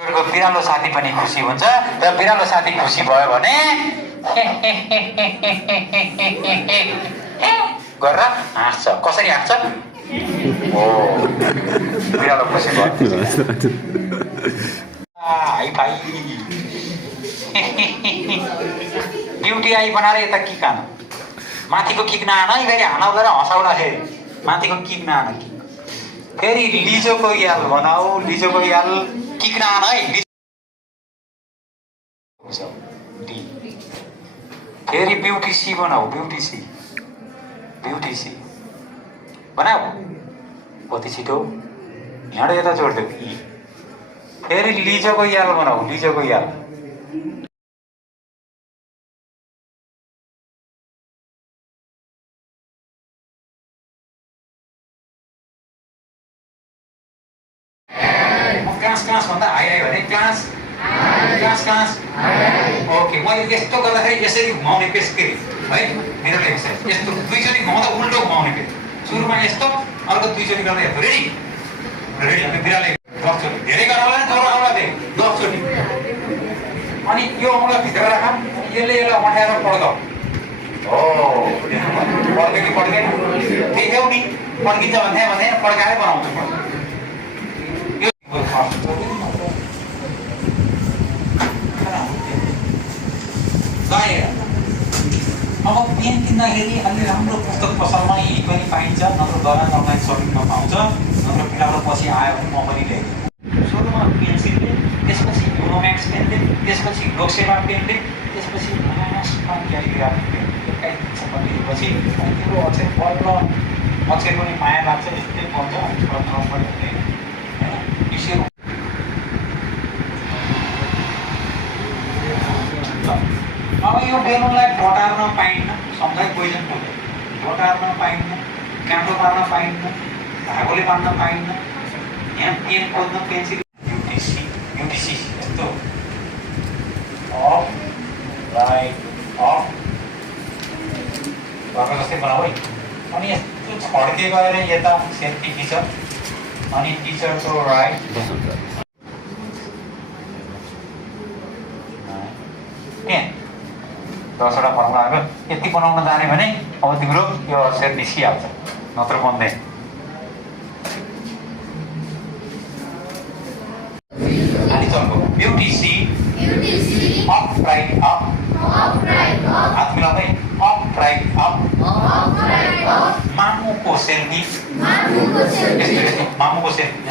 बिरालो साथी पनि खुसी हुन्छ र बिरालो साथी खुसी भयो भने गरेर हाँस्छ। कसरी हाँस्छ? ओ बिरालो खुसी भयो। हाई भाइ ड्युटी आई बनाएर यता किक आन, माथिको किक नआन है, फेरि हानाउँदा र हँसाउँदाखेरि माथिको किक नआन, फेरि लिजोको याल बनाऊ, लिजोको याल किक नआन है, फेरि ब्युटी सी बनाऊ, ब्युटी सी, ब्युटी सी बनाऊ। कति छिटो यहाँ यता जोडिदेऊ, फेरि लिजोको याल बनाऊ, लिजोको याल। क्लास क्लास भन्दा हाई हाई भने क्लास क्लास क्लास ओके। मैले यस्तो गर्दाखेरि यसरी घुमाउने पेस फेरि है, मेरो लेख्छ यस्तो दुईचोटि घुमाउँदा उल्टो घुमाउने फेरि, सुरुमा यस्तो अर्को दुईचोटि गर्दा यस्तो। रेडी रेडी बिराले 10 चोटि, धेरै गराउला नि जरो आउला दे 10 चोटि। अनि यो औँला भित्र राख, यसले यसलाई अँठाएर पड्काऊ। हो पड्क्यो कि पड्केन देख्यौ नि, पड्किन्छ भन्दैन पड्काएरै बनाउँछु। अब पेन किन्दाखेरि अलि राम्रो पुस्तक पसलमा यहीँ पनि पाइन्छ, नत्र दलान अनलाइन सपिङमा पाउँछ, नत्र बिरालो पछि आयो भने म पनि ल्याइदिन्छु। सुरुमा पेन्सिलले, त्यसपछि युरोम्याक्स पेनले, त्यसपछि लोकसेवा पेनले, त्यसपछि बिरालो पेन पछि तिम्रो अक्षर बल्ल अक्षर पनि माया लाग्छ, यस्तै पर्छ होइन। अब यो बेलुनलाई बटार्न पाइन्न, सम्झाइ पोइजन बोल्यो, बटार्न पाइन्न, काँडो पार्न पाइन्न, धागोले बाँध्न पाइन्न, यहाँ पेन खोज्न पेन्सिल युटिसी युटिसी यस्तो अफ राइट अफ भएको जस्तै बनाऊ है। अनि यस्तो छड्के गएर यता सेफ्टी खिच, अनि टिचरको राइट पेन 10वटा फर्मुला आएको। यति बनाउन जाने भने अब तिम्रो यो अक्षर निस्किहाल्छ, नत्र बन्दैन। अनि चल्को ब्युटी सी अप राइट अप, हात मिलाउँदै अप राइट अप। मामुको सेल्फी, मामुको सेल्फी, मामुको सेल्फी।